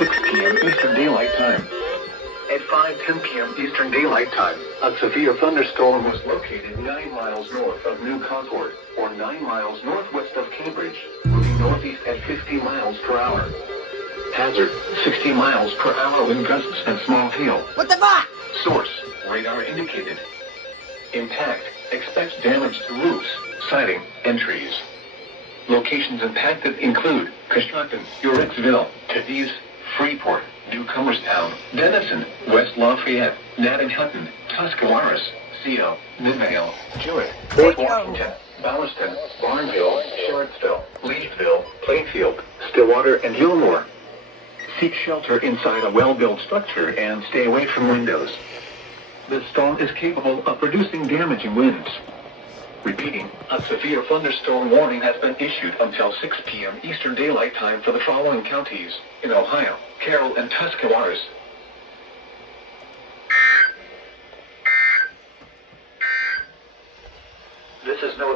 6 p.m. Eastern Daylight Time. At 5:10 p.m. Eastern Daylight Time, a severe thunderstorm was located 9 miles north of New Concord, or 9 miles northwest of Cambridge, moving northeast at 50 miles per hour. Hazard, 60 miles per hour wind gusts and small hail. What the fuck? Source, radar indicated. Impact, expects damage to roofs, siding, and trees. Locations impacted include Coshocton, Urexville, Cadiz, Freeport, Newcomerstown, Denison, West Lafayette, Nottinghamton, Tuscarawas, Seal, Midvale, Jewett, Fort Washington, Bowerston, Barnville, Sharpsville, Leesville, Plainfield, Stillwater, and Gilmore. Seek shelter inside a well-built structure and stay away from windows. This storm is capable of producing damaging winds. Repeating, a severe thunderstorm warning has been issued until 6 p.m. Eastern Daylight Time for the following counties in Ohio, Carroll, and Tuscarawas. This is no